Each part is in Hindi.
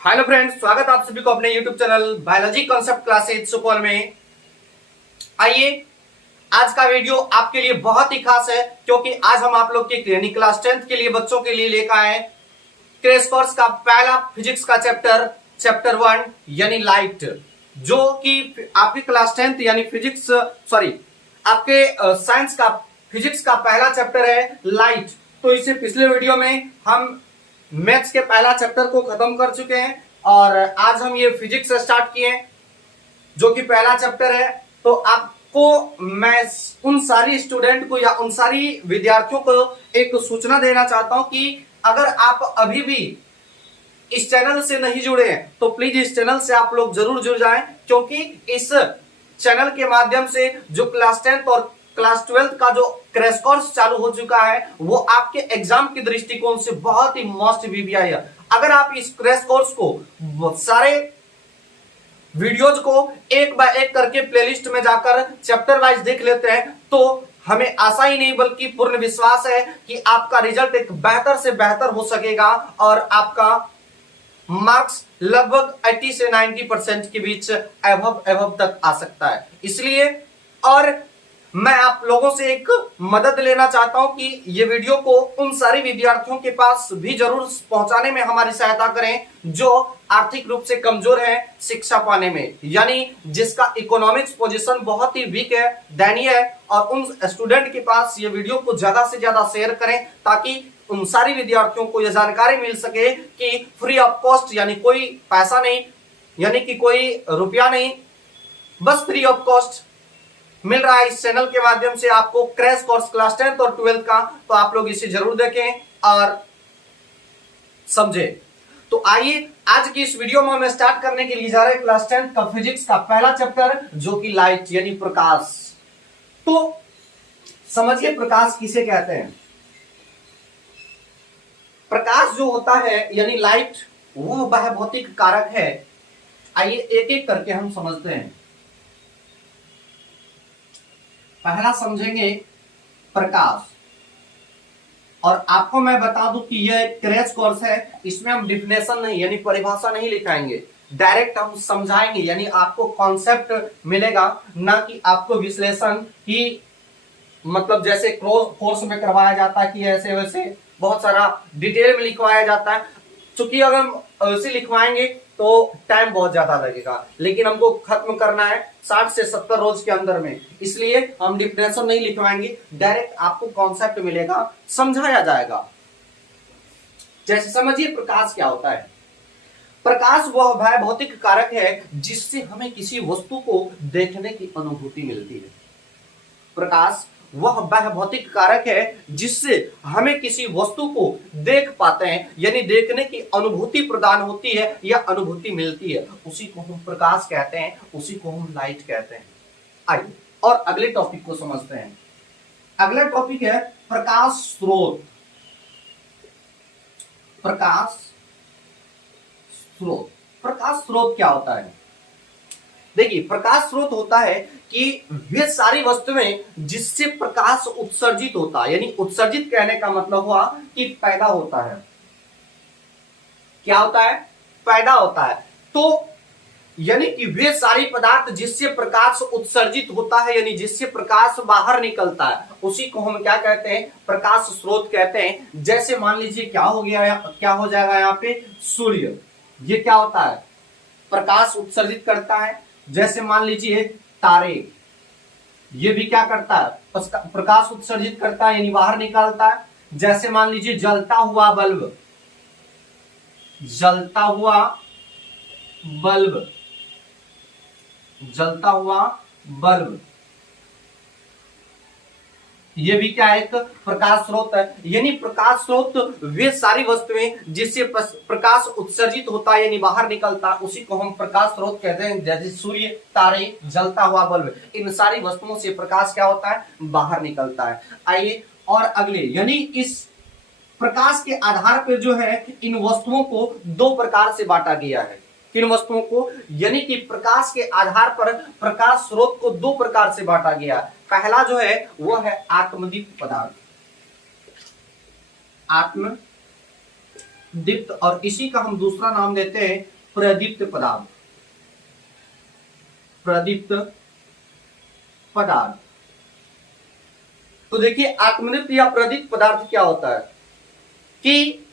हेलो फ्रेंड्स, स्वागत आप सभी को अपने YouTube channel biology concept classes Supaul में। आइए, आज का वीडियो आपके लिए बहुत ही खास है क्योंकि आज हम आप लोग की यानी क्लास 10th के लिए बच्चों के लिए लेकर आए क्रैश कोर्स का पहला फिजिक्स का चैप्टर 1 यानी लाइट, जो कि आपकी क्लास 10th यानी फिजिक्स आपके साइंस का फिजिक्स का पहला चैप्टर है लाइट। तो इससे पिछले वीडियो में हम मैथ्स के पहला चैप्टर को खत्म कर चुके हैं और आज हम ये फिजिक्स स्टार्ट किए जो कि पहला चैप्टर है। तो आपको मैं उन सारी स्टूडेंट को या उन सारी विद्यार्थियों को एक सूचना देना चाहता हूं कि अगर आप अभी भी इस चैनल से नहीं जुड़े हैं तो प्लीज इस चैनल से आप लोग जरूर जुड़ जाएं, क्योंकि इस चैनल के माध्यम से जो क्लास 10th और क्लास 12th का जो क्रैश कोर्स चालू हो चुका है वो आपके एग्जाम के दृष्टिकोण से बहुत ही मस्ट वीवीआई है। अगर आप इस क्रैश कोर्स को सारे वीडियोज को एक बाय एक करके प्लेलिस्ट में जाकर चैप्टर वाइज देख लेते हैं तो हमें आशा ही नहीं बल्कि पूर्ण विश्वास है कि आपका रिजल्ट एक बेहतर से बेहतर हो सकेगा और आपका मार्क्स लगभग 80 से 90% के बीच एवब तक आ सकता है। इसलिए और मैं आप लोगों से एक मदद लेना चाहता हूं कि ये वीडियो को उन सारी विद्यार्थियों के पास भी जरूर पहुंचाने में हमारी सहायता करें जो आर्थिक रूप से कमजोर हैं शिक्षा पाने में, यानी जिसका इकोनॉमिक्स पोजीशन बहुत ही वीक है, दयनीय है। और उन स्टूडेंट के पास ये वीडियो को ज्यादा से ज्यादा शेयर करें ताकि उन सारी विद्यार्थियों को यह जानकारी मिल सके कि फ्री ऑफ कॉस्ट, यानी कोई पैसा नहीं, यानी कि कोई रुपया नहीं, बस फ्री ऑफ कॉस्ट मिल रहा है इस चैनल के माध्यम से आपको क्रैश कोर्स क्लास 10th और 12th का। तो आप लोग इसे जरूर देखें और समझें। तो आइए, आज की इस वीडियो में हम स्टार्ट करने के लिए जा रहे हैं क्लास 10th का फिजिक्स का पहला चैप्टर जो कि लाइट यानी प्रकाश। तो समझिए प्रकाश किसे कहते हैं। प्रकाश जो होता है यानी लाइट, वह भौतिक कारक है। आइए एक एक करके हम समझते हैं। पहला समझेंगे प्रकाश, और आपको मैं बता दूं कि यह क्रैश कोर्स है, इसमें हम डिफिनेशन नहीं यानी परिभाषा नहीं लिखाएंगे, डायरेक्ट हम समझाएंगे, यानी आपको कॉन्सेप्ट मिलेगा, ना कि आपको विश्लेषण की मतलब जैसे कोर्स में करवाया जाता है कि ऐसे वैसे बहुत सारा डिटेल में लिखवाया जाता है। चूंकि अगर हम ऐसे लिखवाएंगे तो टाइम बहुत ज्यादा लगेगा, लेकिन हमको खत्म करना है 60 से 70 रोज के अंदर में, इसलिए हम डिफिनेशन नहीं लिखवाएंगे, डायरेक्ट आपको कॉन्सेप्ट मिलेगा, समझाया जाएगा। जैसे समझिए प्रकाश क्या होता है। प्रकाश वह भौतिक कारक है जिससे हमें किसी वस्तु को देखने की अनुभूति मिलती है। प्रकाश वह भौतिक कारक है जिससे हमें किसी वस्तु को देख पाते हैं, यानी देखने की अनुभूति प्रदान होती है या अनुभूति मिलती है, उसी को हम प्रकाश कहते हैं, उसी को हम लाइट कहते हैं। आइए और अगले टॉपिक को समझते हैं। अगला टॉपिक है प्रकाश स्रोत। प्रकाश स्रोत, प्रकाश स्रोत क्या होता है। देखिए, प्रकाश स्रोत होता है कि वे सारी वस्तुएं जिससे प्रकाश उत्सर्जित होता है, यानी उत्सर्जित कहने का मतलब हुआ कि पैदा होता है। क्या होता है? पैदा होता है। तो यानी कि वे सारी पदार्थ जिससे प्रकाश उत्सर्जित होता है, यानी जिससे प्रकाश बाहर निकलता है, उसी को हम क्या कहते हैं? प्रकाश स्रोत कहते हैं। जैसे मान लीजिए क्या हो गया, क्या हो जाएगा यहाँ पे? सूर्य, ये क्या होता है? प्रकाश उत्सर्जित करता है। जैसे मान लीजिए तारे, ये भी क्या करता है? प्रकाश उत्सर्जित करता है, यानी बाहर निकालता है। जैसे मान लीजिए जलता हुआ बल्ब, जलता हुआ बल्ब, जलता हुआ बल्ब, ये भी क्या है? एक प्रकाश स्रोत है। यानी प्रकाश स्रोत वे सारी वस्तुएं जिससे प्रकाश उत्सर्जित होता है, यानी बाहर निकलता है, उसी को हम प्रकाश स्रोत कहते हैं। जैसे सूर्य, तारे, जलता हुआ बल्ब, इन सारी वस्तुओं से प्रकाश क्या होता है? बाहर निकलता है। आइए और अगले, यानी इस प्रकाश के आधार पर जो है इन वस्तुओं को दो प्रकार से बांटा गया है। किन वस्तुओं को? यानी कि प्रकाश के आधार पर प्रकाश स्रोत को दो प्रकार से बांटा गया है। पहला जो है वो है आत्मदीप्त पदार्थ। दीप्त, और इसी का हम दूसरा नाम देते हैं प्रदीप्त पदार्थ। प्रदीप्त पदार्थ। तो देखिए आत्मदीप्त या प्रदीप्त पदार्थ क्या होता है कि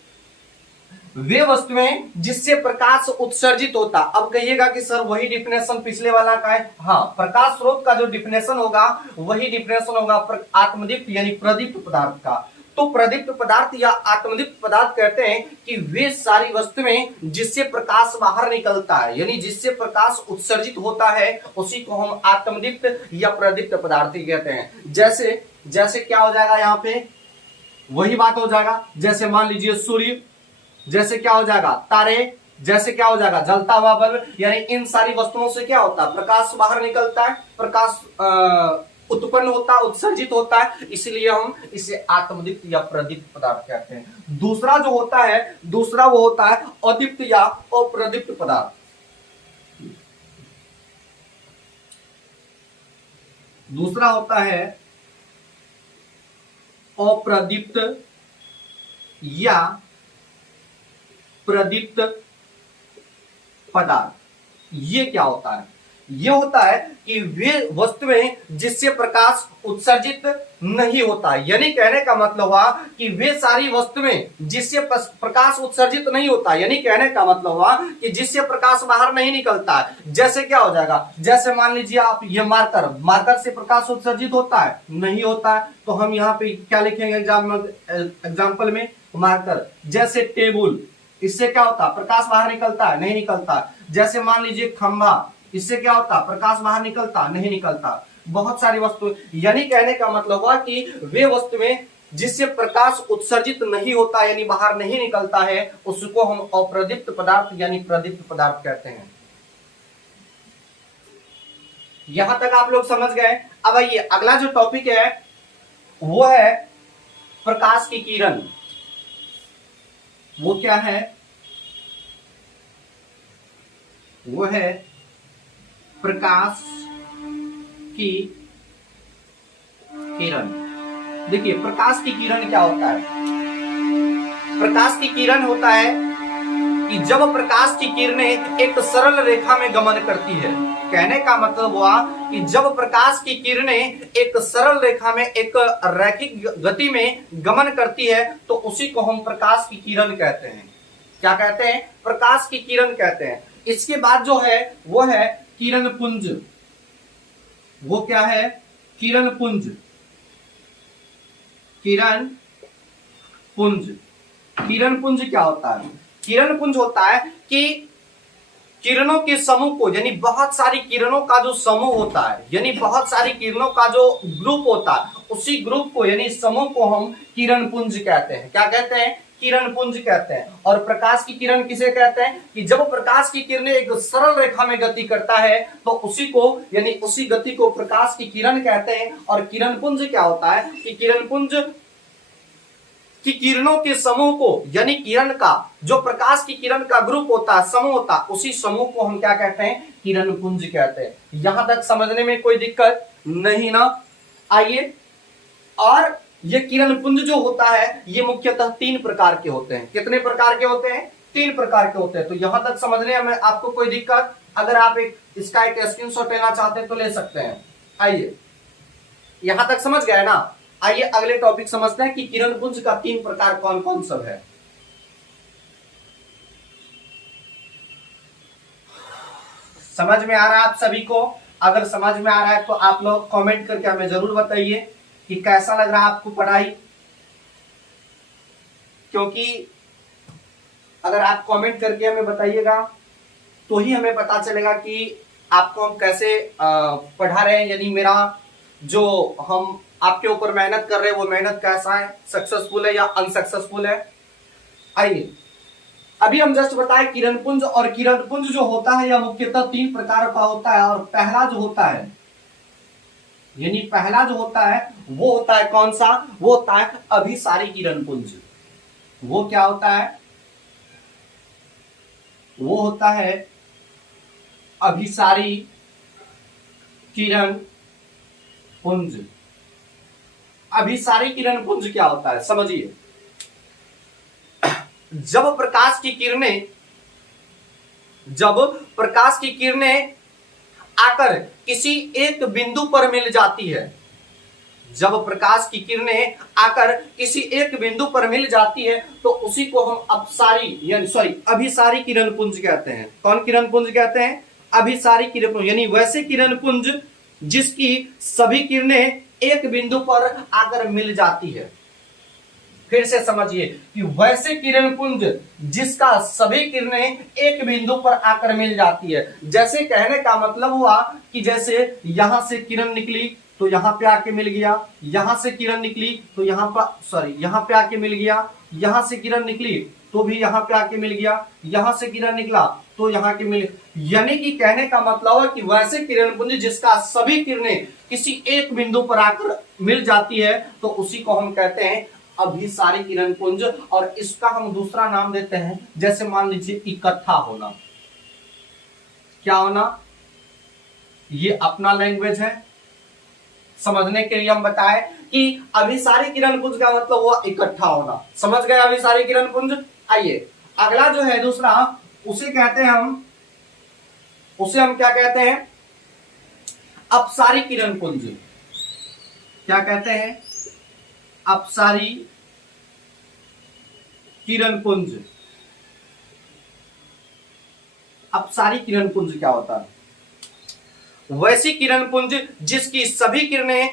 वे वस्तुएं जिससे प्रकाश उत्सर्जित होता। अब कहिएगा कि सर वही डिफिनेशन पिछले वाला का है। हाँ, प्रकाश स्रोत का जो डिफिनेशन होगा वही डिफिनेशन होगा आत्मदीप्त यानी प्रदीप्त पदार्थ का। तो प्रदीप्त पदार्थ या आत्मदीप्त पदार्थ कहते हैं कि वे सारी वस्तुएं जिससे प्रकाश बाहर निकलता है, यानी जिससे प्रकाश उत्सर्जित होता है, उसी को हम आत्मदीप्त या प्रदीप्त पदार्थ कहते हैं। जैसे जैसे क्या हो जाएगा, यहां पे वही बात हो जाएगा। जैसे मान लीजिए सूर्य, जैसे क्या हो जाएगा तारे, जैसे क्या हो जाएगा जलता हुआ बल्ब, यानी इन सारी वस्तुओं से क्या होता है, प्रकाश बाहर निकलता है, प्रकाश उत्पन्न होता है, उत्सर्जित होता है, इसलिए हम इसे आत्मदीप्त या प्रदीप्त पदार्थ कहते हैं। दूसरा जो होता है, दूसरा वो होता है अदीप्त या अप्रदीप्त पदार्थ। दूसरा होता है अप्रदीप्त या प्रदीप्त पदार्थ। ये क्या होता है, ये होता है कि वे वस्तुएं जिससे प्रकाश उत्सर्जित नहीं होता, यानी कहने का मतलब हुआ कि वे सारी वस्तुएं जिससे प्रकाश उत्सर्जित नहीं होता, यानी कहने का मतलब हुआ कि जिससे प्रकाश बाहर नहीं निकलता है। जैसे क्या हो जाएगा, जैसे मान लीजिए आप ये मार्कर, मार्कर से प्रकाश उत्सर्जित होता है, नहीं होता है, तो हम यहाँ पे क्या लिखेंगे एग्जाम्पल में, मार्कर। जैसे टेबल, इससे क्या होता है, प्रकाश बाहर निकलता है, नहीं निकलता। जैसे मान लीजिए खंभा, इससे क्या होता, प्रकाश बाहर निकलता, नहीं निकलता। बहुत सारी वस्तुएं, यानी कहने का मतलब हुआ कि वे वस्तुएं जिससे प्रकाश उत्सर्जित नहीं होता यानी बाहर नहीं निकलता है, उसको हम अप्रदीप्त पदार्थ यानी प्रदीप्त पदार्थ कहते हैं। यहां तक आप लोग समझ गए। अब आइए अगला जो टॉपिक है वो है प्रकाश की किरण। वो क्या है, वो है प्रकाश की किरण। देखिए प्रकाश की किरण क्या होता है, प्रकाश की किरण होता है कि जब प्रकाश की किरणें एक सरल रेखा में गमन करती है। कहने का मतलब हुआ कि जब प्रकाश की किरणें एक सरल रेखा में एक रैखिक गति में गमन करती है तो उसी को हम प्रकाश की किरण कहते हैं। क्या कहते हैं, प्रकाश की किरण कहते हैं। इसके बाद जो है वो है किरण पुंज। वो क्या है, किरण पुंज। किरण पुंज, किरण पुंज क्या होता है, किरण पुंज होता है कि किरणों के समूह को, यानी बहुत सारी किरणों का जो समूह होता है, यानी बहुत सारी किरणों का जो ग्रुप होता है, उसी ग्रुप को यानी समूह को हम किरण पुंज कहते हैं। क्या कहते हैं, किरण पुंज कहते हैं। और प्रकाश की किरण किसे कहते हैं कि जब प्रकाश की किरणें एक सरल रेखा में गति करता है तो उसी को यानी उसी गति को प्रकाश की किरण कहते हैं। और किरण पुंज क्या होता है कि किरण पुंज कि किरणों के समूह को, यानी किरण का जो प्रकाश की किरण का ग्रुप होता है, समूह होता है, उसी समूह को हम क्या कहते हैं, किरण पुंज कहते हैं। यहां तक समझने में कोई दिक्कत नहीं ना। आइए, और ये किरण पुंज जो होता है ये मुख्यतः 3 प्रकार के होते हैं। कितने प्रकार के होते हैं, 3 प्रकार के होते हैं। तो यहां तक समझने में आपको कोई दिक्कत, अगर आप इसका एक स्क्रीनशॉट लेना चाहते हैं तो ले सकते हैं। आइए, यहां तक समझ गए ना। आइए अगले टॉपिक समझते हैं कि किरण पुंज का 3 प्रकार कौन कौन सब है। समझ में आ रहा है आप सभी को? अगर समझ में आ रहा है तो आप लोग कमेंट करके हमें जरूर बताइए कि कैसा लग रहा है आपको पढ़ाई। क्योंकि अगर आप कमेंट करके हमें बताइएगा तो ही हमें पता चलेगा कि आपको हम कैसे पढ़ा रहे हैं, यानी मेरा जो हम आपके ऊपर मेहनत कर रहे हैं वो मेहनत कैसा है, सक्सेसफुल है या अनसक्सेसफुल है। आइए, अभी हम जस्ट बताएं किरण पुंज। और किरण पुंज जो होता है यह मुख्यतः 3 प्रकार का होता है। और पहला जो होता है, यानी पहला जो होता है वो होता है कौन सा, वो होता है अभिसारी किरण पुंज। वो क्या होता है, वो होता है अभिसारी किरण पुंज। अभिसारी किरण पुंज क्या होता है समझिए। जब प्रकाश की किरणें जब प्रकाश की किरणें आकर किसी एक बिंदु पर मिल जाती है, जब प्रकाश की किरणें आकर किसी एक बिंदु पर मिल जाती है तो उसी को हम अपसारी यानी अभिसारी किरण पुंज कहते हैं। कौन किरण पुंज कहते हैं? अभिसारी किरण पुंज, यानी वैसे किरण पुंज जिसकी सभी किरणें एक बिंदु पर आकर मिल जाती है। फिर से समझिए कि वैसे किरण पुंज जिसका सभी किरणें एक बिंदु पर आकर मिल जाती है। जैसे कहने का मतलब हुआ कि जैसे यहां से किरण निकली तो यहां पे आके मिल गया, यहां से किरण निकली तो यहां पर यहां पे आके मिल गया, यहां से किरण निकली तो भी यहां पे आके मिल गया, यहां से किरण निकला तो यहां के मिल, यानी कि कहने का मतलब है कि वैसे किरण पुंज जिसका सभी किरणें किसी एक बिंदु पर आकर मिल जाती है तो उसी को हम कहते हैं अभिसारी किरण पुंज। और इसका हम दूसरा नाम देते हैं, जैसे मान लीजिए इकट्ठा होना। क्या होना? ये अपना लैंग्वेज है, समझने के लिए हम बताएं कि अभिसारी किरण पुंज का मतलब हुआ इकट्ठा होना। समझ गए अभिसारी किरण पुंज? आइए अगला जो है दूसरा, उसे कहते हैं उसे हम क्या कहते हैं? अपसारी किरण पुंज। क्या कहते हैं? अपसारी किरण पुंज। अपसारी किरण पुंज क्या होता है? वैसी किरण पुंज जिसकी सभी किरणें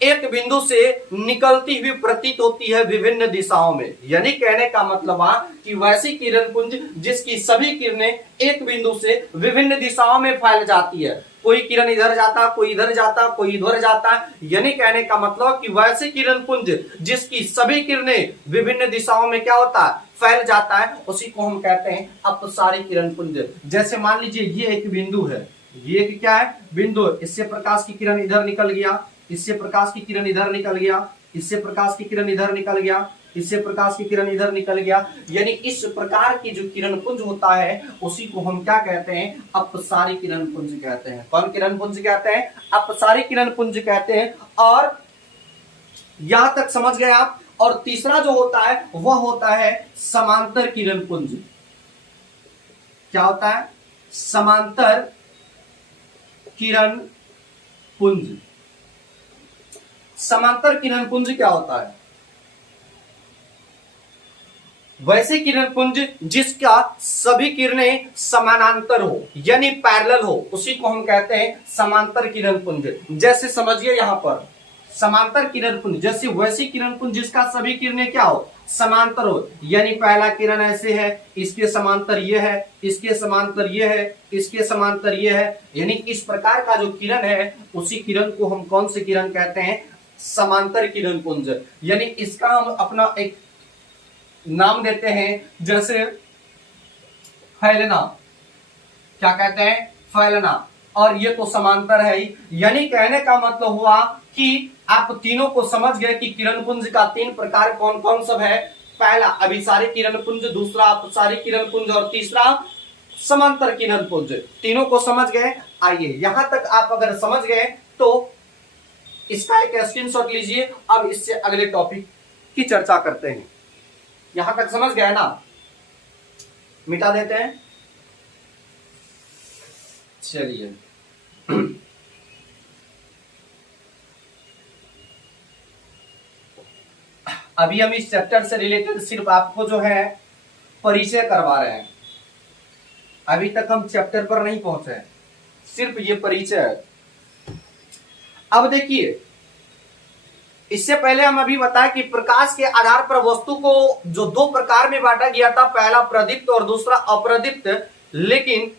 एक बिंदु से निकलती हुई प्रतीत होती है विभिन्न दिशाओं में। यानी कहने का मतलब है कि वैसी किरण पुंज जिसकी सभी किरणें एक बिंदु से विभिन्न दिशाओं में फैल जाती है। कोई किरण इधर जाता, कोई इधर जाता, कोई इधर जाता। यानी कहने का मतलब कि वैसे किरण पुंज जिसकी सभी किरणें विभिन्न दिशाओं में क्या होता है? फैल जाता है, उसी को हम कहते हैं अपसारी किरण पुंज। जैसे मान लीजिए ये एक बिंदु है, ये एक क्या है? बिंदु। इससे प्रकाश की किरण इधर निकल गया, इससे प्रकाश की किरण इधर निकल गया, इससे प्रकाश की किरण इधर निकल गया, इससे प्रकाश की किरण इधर निकल गया। यानी इस प्रकार की जो किरण पुंज होता है उसी को हम क्या कहते हैं? अपसारी किरण पुंज कहते हैं। कौन किरण पुंज कहते हैं? अपसारी किरण पुंज कहते हैं। और यहां तक समझ गए आप। और तीसरा जो होता है वह होता है समांतर किरण पुंज। क्या होता है? समांतर किरण पुंज। समांतर किरण पुंज क्या होता है? वैसे किरण पुंज जिसका सभी किरणें समानांतर हो यानी पैरेलल हो, उसी को हम कहते हैं समांतर किरण पुंज। जैसे समझिए यहां पर समांतर किरण पुंज, जैसे वैसी किरण पुंज जिसका सभी किरणें क्या हो? समांतर हो। यानी पहला किरण ऐसे है, इसके समांतर ये है, इसके समांतर ये है, इसके समांतर ये है। यानी इस प्रकार का जो किरण है उसी किरण को हम कौन से किरण कहते हैं? समांतर किरण पुंज। यानी इसका हम अपना एक नाम देते हैं, जैसे फैलना। क्या कहते हैं? फैलना। और ये तो समांतर है ही। यानी कहने का मतलब हुआ कि आप तीनों को समझ गए कि किरण पुंज का तीन प्रकार कौन कौन सब है। पहला अभिसारी किरण पुंज, दूसरा अपसारी किरण पुंज और तीसरा समांतर किरण पुंज। तीनों को समझ गए? आइए यहां तक आप अगर समझ गए तो इसका एक स्क्रीनशॉट लीजिए। अब इससे अगले टॉपिक की चर्चा करते हैं। यहां तक समझ गए ना? मिटा देते हैं। चलिए अभी हम इस चैप्टर से रिलेटेड सिर्फ आपको जो है परिचय करवा रहे हैं। अभी तक हम चैप्टर पर नहीं पहुंचे, सिर्फ ये परिचय है। अब देखिए, इससे पहले हम अभी बताएं कि प्रकाश के आधार पर वस्तु को जो दो प्रकार में बांटा गया था, पहला प्रदीप्त और दूसरा अप्रदीप्त। लेकिन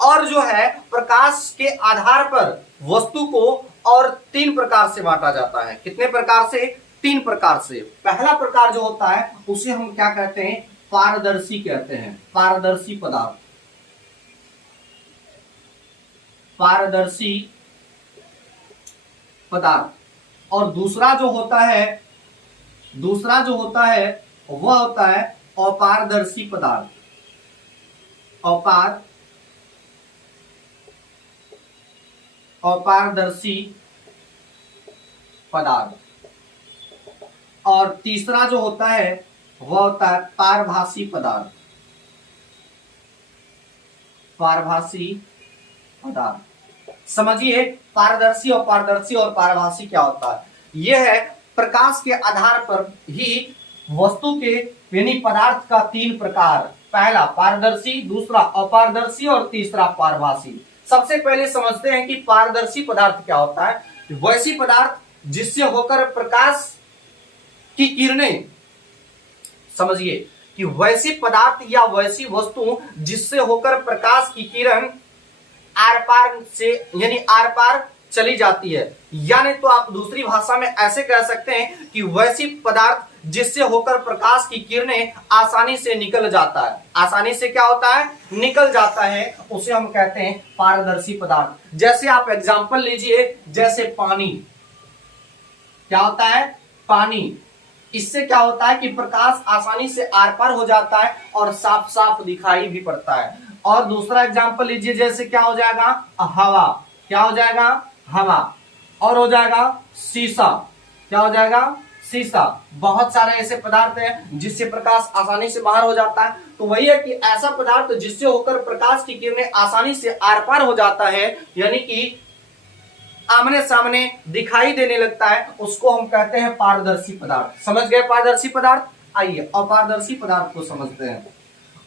और जो है प्रकाश के आधार पर वस्तु को और तीन प्रकार से बांटा जाता है। कितने प्रकार से? तीन प्रकार से। पहला प्रकार जो होता है उसे हम क्या कहते हैं? पारदर्शी कहते हैं। पारदर्शी पदार्थ। पारदर्शी पदार्थ। और दूसरा जो होता है वह होता है अपारदर्शी पदार्थ। अपारदर्शी पदार्थ। और तीसरा जो होता है वह होता है पारभासी पदार्थ। पारभासी पदार्थ समझिए, पारदर्शी और पारदर्शी और पारभासी क्या होता है। यह है प्रकाश के आधार पर ही वस्तु के यानी पदार्थ का तीन प्रकार, पहला पारदर्शी, दूसरा अपारदर्शी और तीसरा पारभासी। सबसे पहले समझते हैं कि पारदर्शी पदार्थ क्या होता है। वैसी पदार्थ जिससे होकर प्रकाश की किरणें, समझिए कि वैसी पदार्थ या वैसी वस्तु जिससे होकर प्रकाश की किरण आर पार से यानी आर पार चली जाती है, यानी तो आप दूसरी भाषा में ऐसे कह सकते हैं कि वैसी पदार्थ जिससे होकर प्रकाश की किरणें आसानी से निकल जाता है। आसानी से क्या होता है, निकल जाता है, उसे हम कहते हैं पारदर्शी पदार्थ। जैसे आप एग्जांपल लीजिए, जैसे पानी, क्या होता है, पानी। इससे क्या होता है कि प्रकाश आसानी से आर पार हो जाता है और साफ साफ दिखाई भी पड़ता है। और दूसरा एग्जांपल लीजिए, जैसे क्या हो जाएगा, हवा। क्या हो जाएगा, हवा। और हो जाएगा शीशा। क्या हो जाएगा, शीशा। बहुत सारे ऐसे पदार्थ हैं जिससे प्रकाश आसानी से बाहर हो जाता है। तो वही है कि ऐसा पदार्थ जिससे होकर प्रकाश की किरणें आसानी से आर पार हो जाता है, यानी कि आमने सामने दिखाई देने लगता है, उसको हम कहते हैं पारदर्शी पदार्थ। समझ गए पारदर्शी पदार्थ। आइए अपारदर्शी पदार्थ को समझते हैं।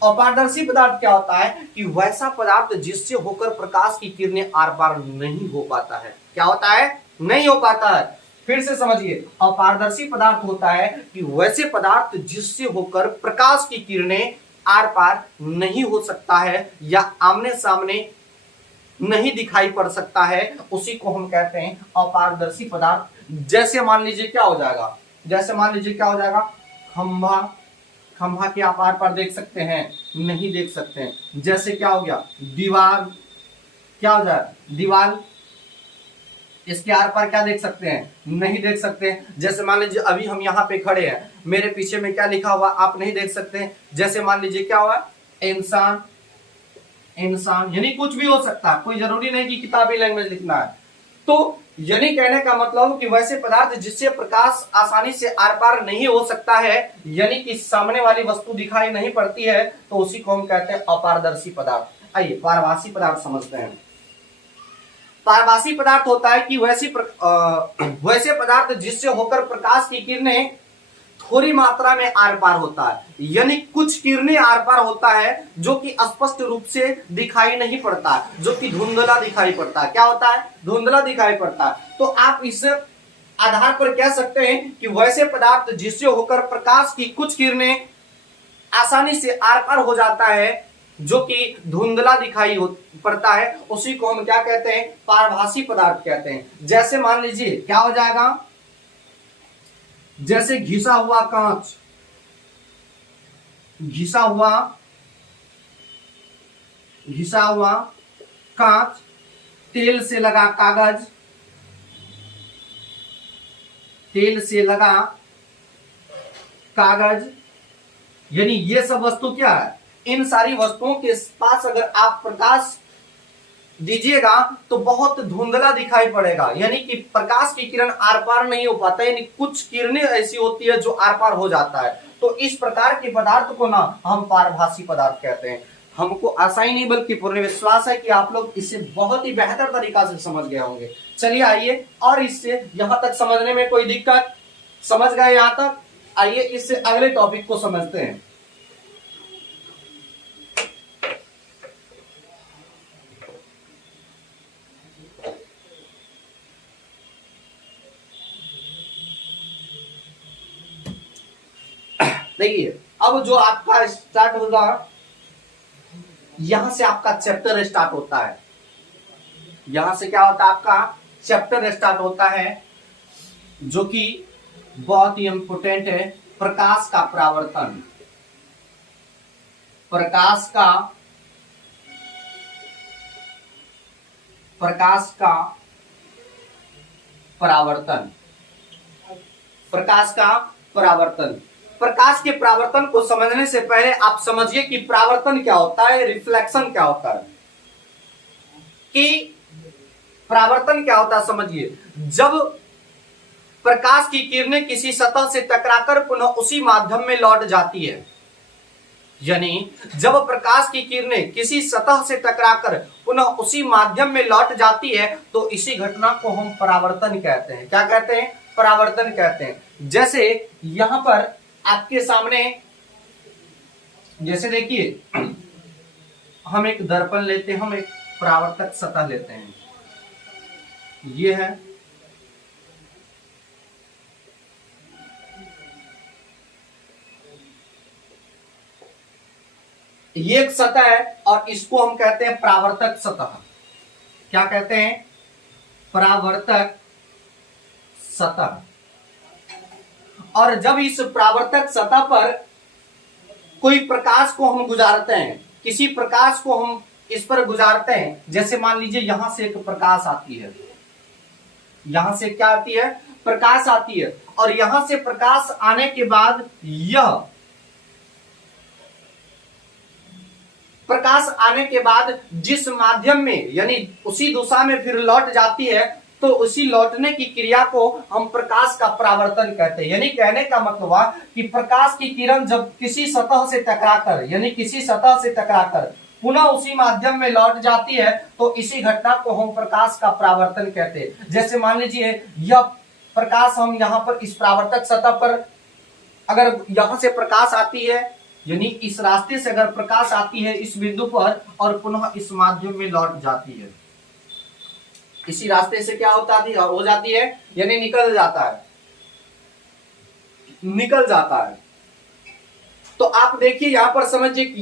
अपारदर्शी पदार्थ क्या होता है कि वैसा पदार्थ जिससे होकर प्रकाश की किरणें आर पार नहीं हो पाता है। क्या होता है, नहीं हो पाता है। फिर से समझिए, अपारदर्शी पदार्थ होता है कि वैसे पदार्थ जिससे होकर प्रकाश की किरणें आर पार नहीं हो सकता है या आमने सामने नहीं दिखाई पड़ सकता है, उसी को हम कहते हैं अपारदर्शी पदार्थ। जैसे मान लीजिए क्या हो जाएगा, जैसे मान लीजिए क्या हो जाएगा, खंभा। खंभा के आप आर पार देख सकते हैं, नहीं देख सकते हैं। जैसे क्या हो गया, दीवार। क्या हो जाए, दीवार। इसके आर पार क्या देख सकते हैं, नहीं देख सकते। जैसे मान लीजिए अभी हम यहाँ पे खड़े हैं, मेरे पीछे में क्या लिखा हुआ आप नहीं देख सकते। जैसे मान लीजिए क्या हुआ, इंसान। इंसान यानी कुछ भी हो सकता है, कोई जरूरी नहीं कि किताबी लैंग्वेज लिखना है। तो यानी कहने का मतलब कि वैसे पदार्थ जिससे प्रकाश आसानी से आर पार नहीं हो सकता है, यानी कि सामने वाली वस्तु दिखाई नहीं पड़ती है, तो उसी को हम कहते हैं अपारदर्शी पदार्थ। आइए पारभासी पदार्थ समझते हैं। पारभासी पदार्थ होता है कि वैसे पदार्थ जिससे होकर प्रकाश की किरणें थोड़ी मात्रा में आर पार होता है, यानी कुछ किरणें आर पार होता है जो कि स्पष्ट रूप से दिखाई नहीं पड़ता, जो कि धुंधला दिखाई पड़ता है। क्या होता है, धुंधला दिखाई पड़ता है। तो आप इस आधार पर कह सकते हैं कि वैसे पदार्थ जिससे होकर प्रकाश की कुछ किरणें आसानी से आर पार हो जाता है, जो कि धुंधला दिखाई पड़ता है, उसी को हम क्या कहते हैं, पारभासी पदार्थ कहते हैं। जैसे मान लीजिए क्या हो जाएगा, जैसे घिसा हुआ कांच। घिसा हुआ कांच, तेल से लगा कागज। तेल से लगा कागज, यानी ये सब वस्तु क्या है, इन सारी वस्तुओं के पास अगर आप प्रकाश दीजिएगा तो बहुत धुंधला दिखाई पड़ेगा, यानी कि प्रकाश की किरण आर पार नहीं हो पाता, यानी कुछ किरणें ऐसी होती है जो आर पार हो जाता है। तो इस प्रकार के पदार्थ को ना हम पारभासी पदार्थ कहते हैं। हमको आशा ही नहीं बल्कि पूर्ण विश्वास है कि आप लोग इसे बहुत ही बेहतर तरीका से समझ गए होंगे। चलिए आइए, और इससे यहां तक समझने में कोई दिक्कत, समझ गए यहां तक, आइए इससे अगले टॉपिक को समझते हैं। देखिए अब जो आपका स्टार्ट होगा, यहां से आपका चैप्टर स्टार्ट होता है। यहां से क्या होता है, आपका चैप्टर स्टार्ट होता है, जो कि बहुत ही इंपोर्टेंट है। प्रकाश का परावर्तन। प्रकाश का परावर्तन। प्रकाश का परावर्तन। प्रकाश के परावर्तन को समझने से पहले आप समझिए कि परावर्तन क्या होता है, रिफ्लेक्शन क्या होता है। कि परावर्तन क्या होता है समझिए, जब प्रकाश की किरणें किसी सतह से टकराकर पुनः उसी माध्यम में लौट जाती है। यानी जब प्रकाश की किरणें किसी सतह से टकराकर पुनः उसी माध्यम में लौट जाती है तो इसी घटना को हम परावर्तन कहते हैं। क्या कहते हैं? परावर्तन कहते हैं। जैसे यहां पर आपके सामने, जैसे देखिए हम एक दर्पण लेते हैं, हम एक परावर्तक सतह लेते हैं, ये है, ये एक सतह है और इसको हम कहते हैं परावर्तक सतह। क्या कहते हैं? परावर्तक सतह। और जब इस परावर्तक सतह पर कोई प्रकाश को हम गुजारते हैं, किसी प्रकाश को हम इस पर गुजारते हैं, जैसे मान लीजिए यहां से एक प्रकाश आती है, यहां से क्या आती है? प्रकाश आती है, और यहां से प्रकाश आने के बाद यह प्रकाश आने के बाद जिस माध्यम में यानी उसी दिशा में फिर लौट जाती है, तो उसी लौटने की क्रिया को हम प्रकाश का परावर्तन कहते हैं। यानी कहने का मतलब हुआ कि प्रकाश की किरण जब किसी सतह से टकराकर, यानी किसी सतह से टकराकर पुनः उसी माध्यम में लौट जाती है तो इसी घटना को हम प्रकाश का परावर्तन कहते हैं। जैसे मान लीजिए यह प्रकाश हम यहां पर इस परावर्तक सतह पर, अगर यहां से प्रकाश आती है, यानी इस रास्ते से अगर प्रकाश आती है इस बिंदु पर और पुनः इस माध्यम में लौट जाती है, इसी रास्ते से क्या होता है? हो जाती है, यानी निकल जाता है, निकल जाता है। तो आप देखिए यहां पर समझिए कि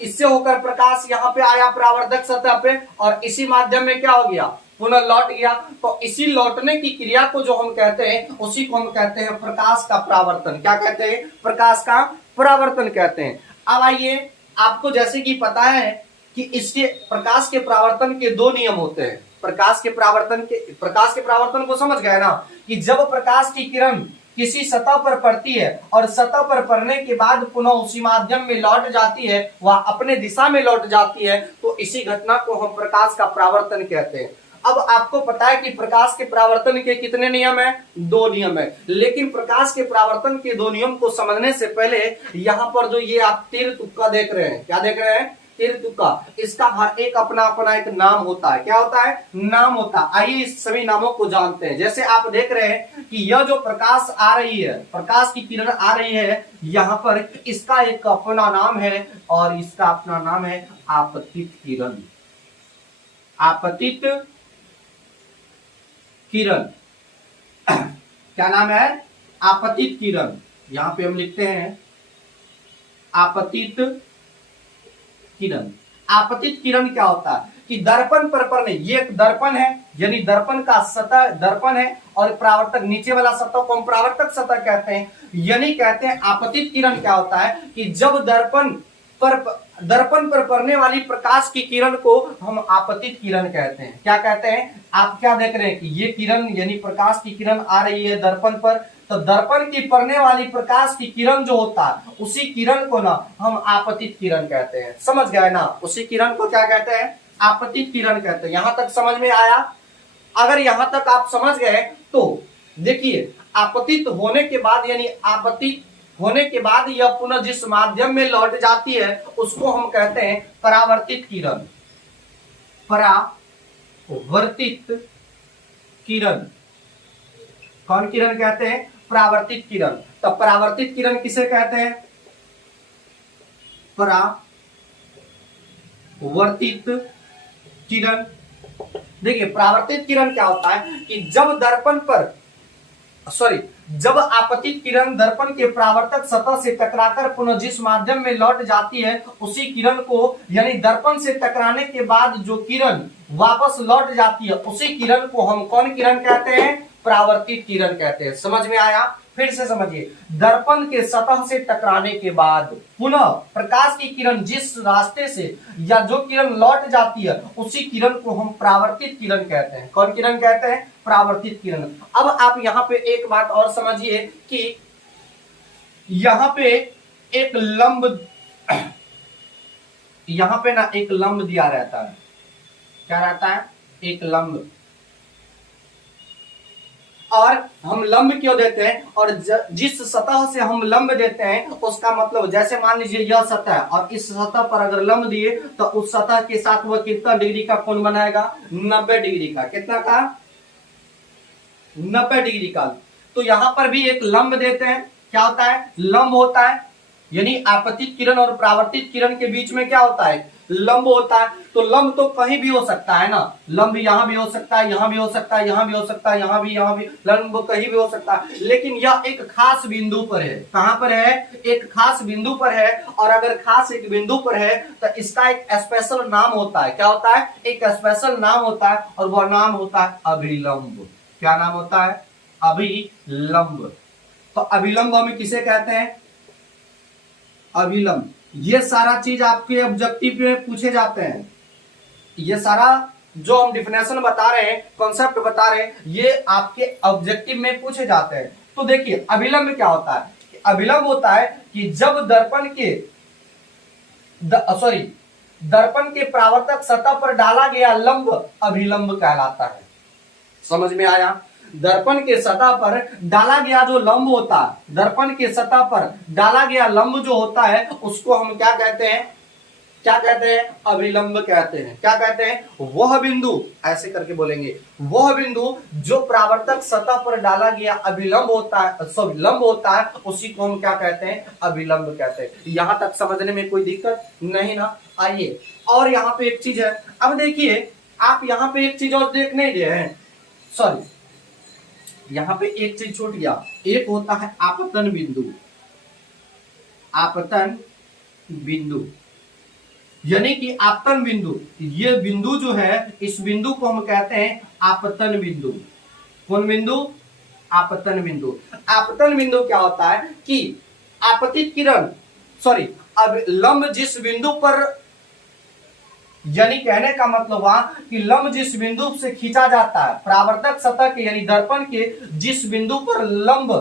इससे होकर प्रकाश यहां पे आया परावर्तक सतह पे और इसी माध्यम में क्या हो गया? पुनः लौट गया। तो इसी लौटने की क्रिया को जो हम कहते हैं उसी को हम कहते हैं प्रकाश का परावर्तन। क्या कहते हैं? प्रकाश का परावर्तन कहते हैं। अब आइए, आपको जैसे कि पता है कि इसके प्रकाश के परावर्तन के दो नियम होते हैं। प्रकाश के परावर्तन को समझ गए ना, कि जब प्रकाश की किरण किसी सतह पर पड़ती है और सतह पर पड़ने के बाद पुनः उसी माध्यम में लौट जाती है, वह अपने दिशा में लौट जाती है, तो इसी घटना को हम प्रकाश का परावर्तन कहते हैं। अब आपको पता है कि प्रकाश के परावर्तन के कितने नियम हैं? दो नियम है। लेकिन प्रकाश के परावर्तन के दो नियम को समझने से पहले यहां पर जो ये आप तीर तुक्का देख रहे हैं, क्या देख रहे हैं? तीर तुक्का। इसका हर एक अपना अपना एक नाम होता है। क्या होता है? नाम होता है। आइए इस सभी नामों को जानते हैं। जैसे आप देख रहे हैं कि यह जो प्रकाश आ रही है, प्रकाश की किरण आ रही है यहां पर, इसका एक अपना नाम है और इसका अपना नाम है आपतित किरण। आपतित किरण क्या नाम है? आपतित किरण। यहां पे हम लिखते हैं आपतित किरण। आपतित किरण क्या होता है कि दर्पण पर पड़ने, ये एक दर्पण है, यानी दर्पण का सतह दर्पण है और परावर्तक नीचे वाला सतह को हम परावर्तक सतह कहते हैं। यानी कहते हैं आपतित किरण क्या होता है कि जब दर्पण पर पड़ने वाली प्रकाश की किरण को हम आपतित किरण कहते हैं। क्या कहते हैं? आप क्या देख रहे हैं कि ये किरण यानी प्रकाश की किरण आ रही है दर्पण पर, तो दर्पण की पड़ने वाली प्रकाश की किरण जो होता है उसी किरण को ना हम आपतित किरण कहते हैं। समझ गए ना? उसी किरण को क्या कहते हैं? आपतित किरण कहते हैं। यहां तक समझ में आया? अगर यहां तक आप समझ गए तो देखिए, आपतित होने के बाद यानी आपतित होने के बाद यह पुनः जिस माध्यम में लौट जाती है उसको हम कहते हैं परावर्तित किरण। परावर्तित किरण। कौन किरण कहते हैं? परावर्तित किरण। तो परावर्तित किरण किसे कहते हैं? परावर्तित किरण। देखिए परावर्तित किरण क्या होता है कि जब आपतित किरण दर्पण के परावर्तक सतह से टकराकर पुनः जिस माध्यम में लौट जाती है उसी किरण को, यानी दर्पण से टकराने के बाद जो किरण वापस लौट जाती है उसी किरण को हम कौन किरण कहते हैं? परावर्तित किरण कहते हैं। समझ में आया? फिर से समझिए, दर्पण के सतह से टकराने के बाद पुनः प्रकाश की किरण जिस रास्ते से या जो किरण लौट जाती है उसी किरण को हम परावर्तित किरण कहते हैं। कौन किरण कहते हैं? परावर्तित किरण। अब आप यहां पे एक बात और समझिए कि यहां पे एक लंब, यहां पे ना एक लंब दिया रहता है। क्या रहता है? एक लंब। और हम लंब क्यों देते हैं, और जिस सतह से हम लंब देते हैं उसका मतलब, जैसे मान लीजिए यह सतह है और इस सतह पर अगर लंब दिए तो उस सतह के साथ वह कितना डिग्री का कोण बनाएगा, 90 डिग्री का। कितना का, 90 डिग्री का। तो यहां पर भी एक लंब देते हैं, क्या होता है, लंब होता है, यानी आपतित किरण और परावर्तित किरण के बीच में क्या होता है, लंब होता है। तो लंब तो कहीं भी हो सकता है ना, लंब यहां भी हो सकता है, यहां भी हो सकता है, यहां भी हो सकता है, यहां भी लंब कहीं भी हो सकता है, लेकिन यह एक खास बिंदु पर है। कहां पर है, एक खास बिंदु पर है। और अगर खास एक बिंदु पर है तो इसका एक स्पेशल नाम होता है। क्या होता है, एक स्पेशल नाम होता है, और वह नाम होता है अभिलंब। क्या नाम होता है, अभिलंब। तो अभिलंब हम किसे कहते हैं, अभिलंब। ये सारा चीज आपके ऑब्जेक्टिव में पूछे जाते हैं। ये सारा जो हम डिफिनेशन बता रहे हैं, कॉन्सेप्ट बता रहे हैं, ये आपके ऑब्जेक्टिव में पूछे जाते हैं। तो देखिए अभिलंब क्या होता है, अभिलंब होता है कि जब दर्पण के दर्पण के परावर्तक सतह पर डाला गया लंब अभिलंब कहलाता है। समझ में आया, दर्पण के सतह पर डाला गया जो लंब होता है, दर्पण के सतह पर डाला गया लंब जो होता है उसको हम क्या कहते हैं, क्या कहते हैं, अभिलंब कहते हैं। क्या कहते हैं, वह बिंदु, ऐसे करके बोलेंगे, वह बिंदु जो परावर्तक सतह पर डाला गया अभिलंब होता है, सब लंब होता है, उसी को हम क्या कहते हैं, अभिलंब कहते हैं। यहां तक समझने में कोई दिक्कत नहीं ना। आइए, और यहां पे एक चीज है, अब देखिए आप यहां पे एक चीज और देख नहीं रहे हैं, सॉरी यहां पे एक चीज छूट गया, एक होता है आपतन बिंदु। आपतन बिंदु यानी कि आपतन बिंदु, ये बिंदु जो है इस बिंदु को हम कहते हैं आपतन बिंदु। कौन बिंदु, आपतन बिंदु। आपतन बिंदु क्या होता है कि आपतित किरण, सॉरी अब लंब जिस बिंदु पर, यानी कहने का मतलब हुआ कि लंब जिस बिंदु से खींचा जाता है, परावर्तक सतह के यानी दर्पण के जिस बिंदु पर लंब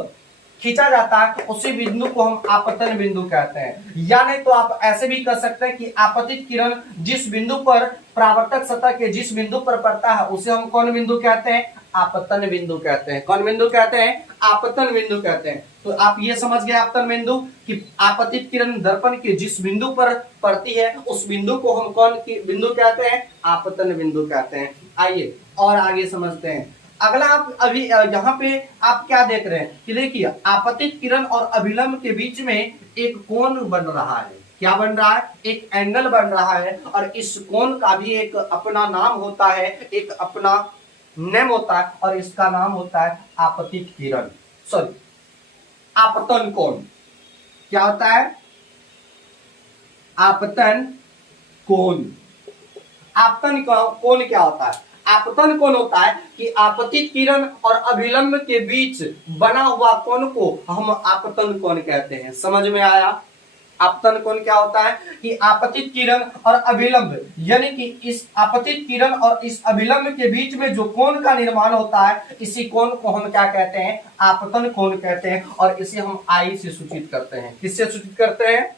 खींचा जाता है उसी बिंदु को हम आपतन बिंदु कहते हैं। यानी तो आप ऐसे भी कह सकते हैं कि आपतित किरण जिस बिंदु पर परावर्तक सतह के जिस बिंदु पर पड़ता है उसे हम कौन बिंदु कहते हैं, आपतन बिंदु कहते हैं। कौन बिंदु कहते हैं, आपतन बिंदु कहते हैं। तो आप ये समझ गए आपतन बिंदु कि आपतित किरण दर्पण के जिस बिंदु पर पड़ती है उस बिंदु को हम कौन की बिंदु कहते हैं, आपतन बिंदु कहते हैं। आइए और आगे समझते हैं। अगला आप अभी यहाँ पे आप क्या देख रहे हैं कि देखिए आपतित किरण और अभिलंब के बीच में एक कोण बन रहा है। क्या बन रहा है, एक एंगल बन रहा है, और इस कोण का भी एक अपना नाम होता है, एक अपना नेम होता है, और इसका नाम होता है आपतित किरण, सॉरी आपतन कोण। क्या होता है, आपतन कोण। आपतन कोण क्या होता है, आपतन कोण होता है कि आपतित किरण और अभिलंब के बीच बना हुआ कोण को हम आपतन कोण कहते हैं। समझ में आया, आपतन कोण क्या होता है कि आपतित किरण और अभिलंब, यानी कि इस आपतित किरण और इस अभिलंब के बीच में जो कोण का निर्माण होता है इसी कोण को हम क्या कहते हैं, आपतन कोण कहते हैं। और इसे हम आई से सूचित करते हैं। किससे सूचित करते हैं,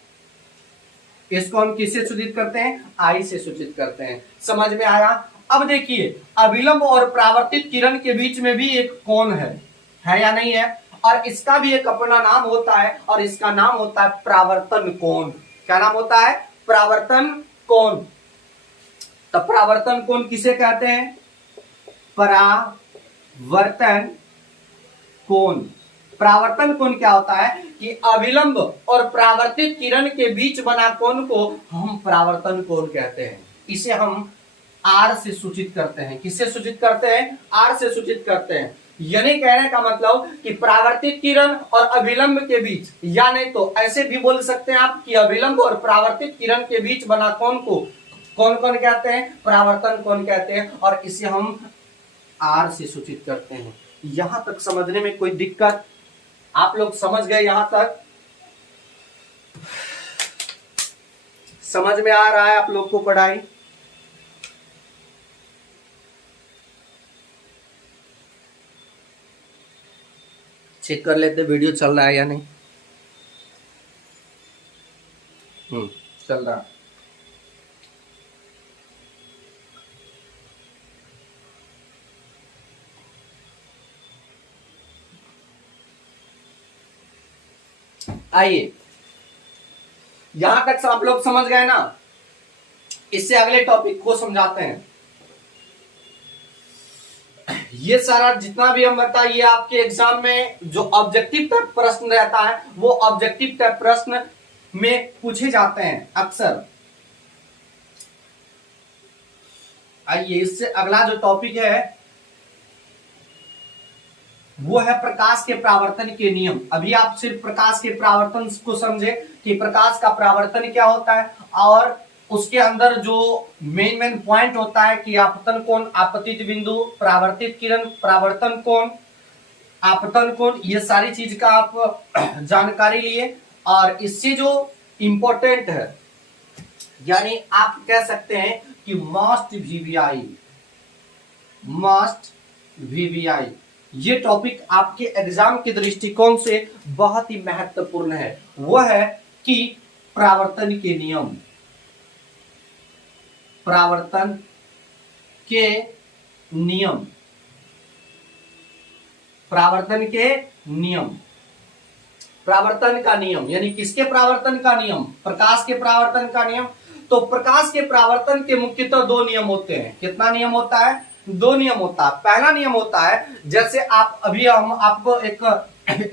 इसको हम किससे सूचित करते हैं, आई से सूचित करते हैं। समझ में आया। अब देखिए अभिलंब और परावर्तित किरण के बीच में भी एक कोण है या नहीं है, और इसका भी एक अपना नाम होता है, और इसका नाम होता है परावर्तन कोण। क्या नाम होता है, परावर्तन कोण। तो परावर्तन कोण किसे कहते हैं, परावर्तन कोण। परावर्तन कोण क्या होता है कि अभिलंब और परावर्तित किरण के बीच बना कोण को हम परावर्तन कोण कहते हैं। इसे हम आर से सूचित करते हैं। किससे सूचित करते हैं, आर से सूचित करते हैं। यानी कहने का मतलब कि परावर्तित किरण और अभिलंब के बीच, यानी तो ऐसे भी बोल सकते हैं आप कि अभिलंब और परावर्तित किरण के बीच बना कोण को कौन कौन कहते हैं, परावर्तन कोण कहते हैं, और इसे हम आर से सूचित करते हैं। यहां तक समझने में कोई दिक्कत, आप लोग समझ गए, यहां तक समझ में आ रहा है आप लोग को पढ़ाई। चेक कर लेते वीडियो चल रहा है या नहीं। चल रहा। आइए यहां तक आप लोग समझ गए ना, इससे अगले टॉपिक को समझाते हैं। ये सारा जितना भी हम बताइए आपके एग्जाम में जो ऑब्जेक्टिव टाइप प्रश्न रहता है वो ऑब्जेक्टिव टाइप प्रश्न में पूछे जाते हैं अक्सर। आइए इससे अगला जो टॉपिक है वो है प्रकाश के परावर्तन के नियम। अभी आप सिर्फ प्रकाश के परावर्तन को समझे कि प्रकाश का परावर्तन क्या होता है और उसके अंदर जो मेन पॉइंट होता है कि आपतन कोण, आपतित बिंदु, परावर्तित किरण, परावर्तन कोण, आपतन कोण, ये सारी चीज का आप जानकारी लिए। और इससे जो इंपॉर्टेंट है यानी आप कह सकते हैं कि मस्ट वीवीआई ये टॉपिक आपके एग्जाम के दृष्टिकोण से बहुत ही महत्वपूर्ण है। वह है कि परावर्तन के नियम, परावर्तन के नियम, परावर्तन के नियम, परावर्तन का नियम यानी किसके परावर्तन का नियम? प्रकाश के परावर्तन का नियम। तो प्रकाश के परावर्तन के मुख्यतः दो नियम होते हैं। कितना नियम होता है? दो नियम होता है। पहला नियम होता है जैसे आप अभी हम आपको एक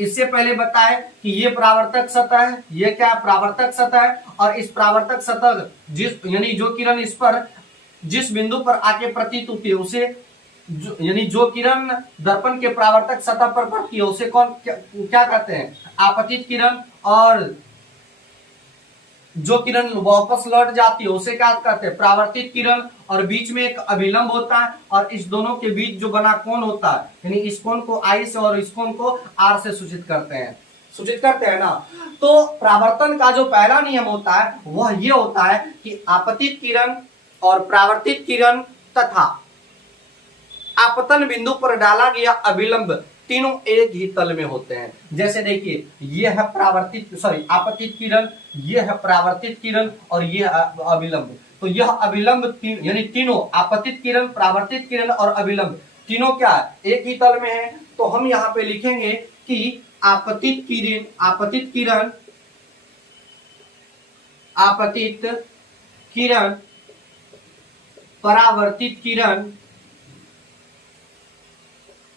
इससे पहले बताए कि ये परावर्तक सतह है, ये क्या है? परावर्तक सतह है। और इस परावर्तक सतह जिस यानी जो किरण इस पर जिस बिंदु पर आके प्रतीत होती है उसे यानी जो किरण दर्पण के परावर्तक सतह पर पड़ती है उसे कौन क्या कहते हैं? आपतित किरण। और जो किरण वापस लौट जाती है उसे क्या कहते हैं? परावर्तित किरण। और बीच में एक अभिलंब होता है और इस दोनों के बीच जो बना कोण होता है यानी इस कोण को आई से और इस कोण को आर से सूचित करते हैं ना। तो परावर्तन का जो पहला नियम होता है वह ये होता है कि आपतित किरण और परावर्तित किरण तथा आपतन बिंदु पर डाला गया अभिलंब तीनों एक ही तल में होते हैं। जैसे देखिए ये है आपतित किरण, ये है परावर्तित किरण और ये अभिलंब। तो यह अभिलंब यानी तीनों आपतित किरण, परावर्तित किरण और अभिलंब तीनों क्या है? एक ही तल में है। तो हम यहाँ पे लिखेंगे कि आपतित किरण,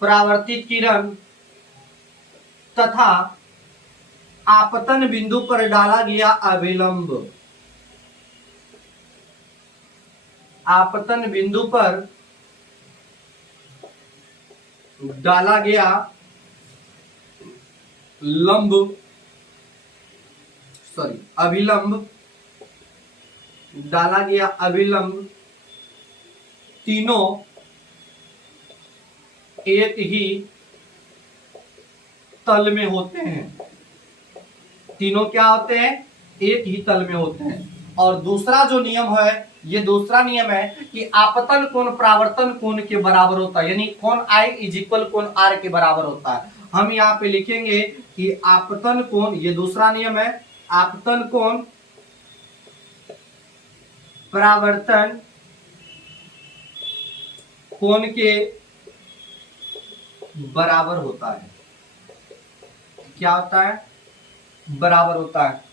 परावर्तित किरण तथा आपतन बिंदु पर डाला गया अभिलंब, आपतन बिंदु पर डाला गया अभिलंब तीनों एक ही तल में होते हैं। तीनों क्या होते हैं? एक ही तल में होते हैं। और दूसरा जो नियम है ये दूसरा नियम है कि आपतन कोण परावर्तन कोण के बराबर होता है यानी कोण आई इज इक्वल कोण आर के बराबर होता है। हम यहाँ पे लिखेंगे कि आपतन कोण, ये दूसरा नियम है, आपतन कोण परावर्तन कोण के बराबर होता है। क्या होता है? बराबर होता है।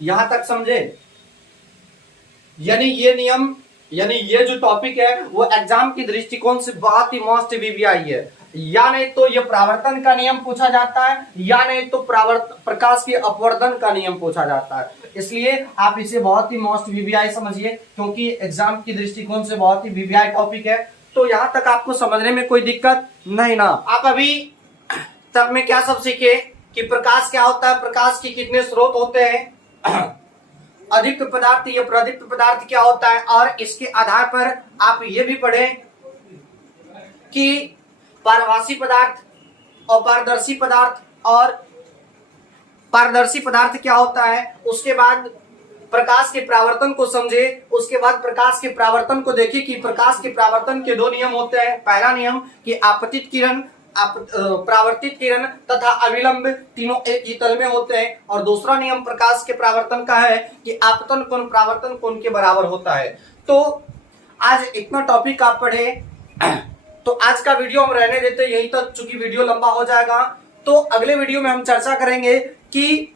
यहां तक समझे? यानी ये नियम यानी ये जो टॉपिक है वो एग्जाम की दृष्टिकोण से बहुत ही मस्ट वीवीआई है। या नहीं तो ये परावर्तन का नियम पूछा जाता है या नहीं तो प्रकाश के अपवर्तन का नियम पूछा जाता है। इसलिए आप इसे बहुत ही मस्ट वीवीआई समझिए क्योंकि एग्जाम की दृष्टिकोण से बहुत ही वीवीआई टॉपिक है। तो यहां तक आपको समझने में कोई दिक्कत नहीं ना। आप अभी तक में क्या सब सीखे कि प्रकाश क्या होता है, प्रकाश के कितने स्रोत होते हैं, अधिक पदार्थ या प्रदीप्त पदार्थ क्या होता है। और इसके आधार पर आप ये भी पढ़े कि पारभासी पदार्थ, अपारदर्शी पदार्थ और पारदर्शी पदार्थ क्या होता है। उसके बाद प्रकाश के परावर्तन को समझे, उसके बाद प्रकाश के परावर्तन को देखिए कि प्रकाश के परावर्तन के दो नियम होते हैं। पहला नियम कि आपतित किरण, परावर्तित किरण तथा अभिलंब तीनों एक ही तल में होते हैं। और दूसरा नियम प्रकाश के परावर्तन का है कि आपतन कोण परावर्तन कोण के बराबर होता है। तो आज इतना टॉपिक आप पढ़े तो आज का वीडियो हम रहने देते, यहीं तक, चूंकि वीडियो लंबा हो जाएगा। तो अगले वीडियो में हम चर्चा करेंगे कि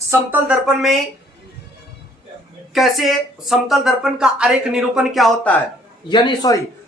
समतल दर्पण में कैसे समतल दर्पण का आरेख निरूपण क्या होता है, यानी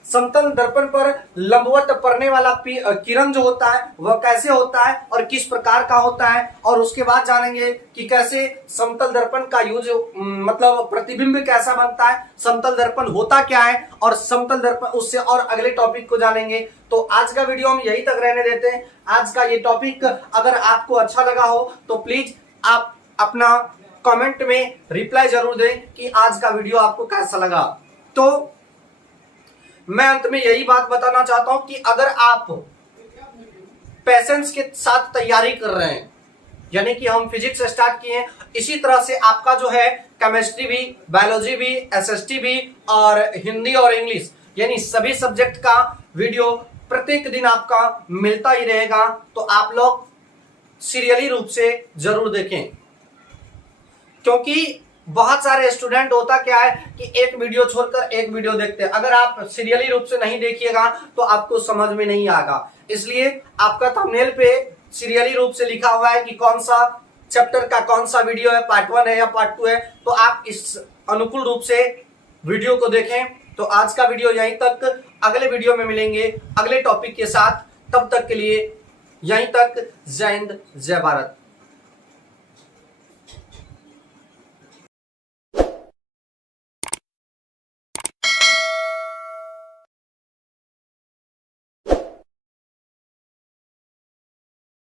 समतल दर्पण पर लंबवत पड़ने वाला किरण जो होता है वह कैसे होता है और किस प्रकार का होता है, और उसके बाद जानेंगे कि कैसे समतल दर्पण का यूज मतलब प्रतिबिंब कैसा बनता है, समतल दर्पण होता क्या है, और समतल दर्पण उससे और अगले टॉपिक को जानेंगे। तो आज का वीडियो हम यही तक रहने देते हैं। आज का ये टॉपिक अगर आपको अच्छा लगा हो तो प्लीज आप अपना कमेंट में रिप्लाई जरूर दें कि आज का वीडियो आपको कैसा लगा। तो मैं अंत में यही बात बताना चाहता हूं कि अगर आप पेशेंस के साथ तैयारी कर रहे हैं, यानी कि हम फिजिक्स स्टार्ट किए हैं, इसी तरह से आपका जो है केमिस्ट्री भी, बायोलॉजी भी, एसएसटी भी और हिंदी और इंग्लिश यानी सभी सब्जेक्ट का वीडियो प्रत्येक दिन आपका मिलता ही रहेगा। तो आप लोग सीरियली रूप से जरूर देखें, क्योंकि बहुत सारे स्टूडेंट होता क्या है कि एक वीडियो छोड़कर एक वीडियो देखते हैं। अगर आप सीरियली रूप से नहीं देखिएगा तो आपको समझ में नहीं आएगा। इसलिए आपका थंबनेल पे सीरियली रूप से लिखा हुआ है कि कौन सा चैप्टर का कौन सा वीडियो है, पार्ट 1 है या पार्ट 2 है, तो आप इस अनुकूल रूप से वीडियो को देखें। तो आज का वीडियो यहीं तक, अगले वीडियो में मिलेंगे अगले टॉपिक के साथ। तब तक के लिए यहीं तक। जय हिंद, जय भारत।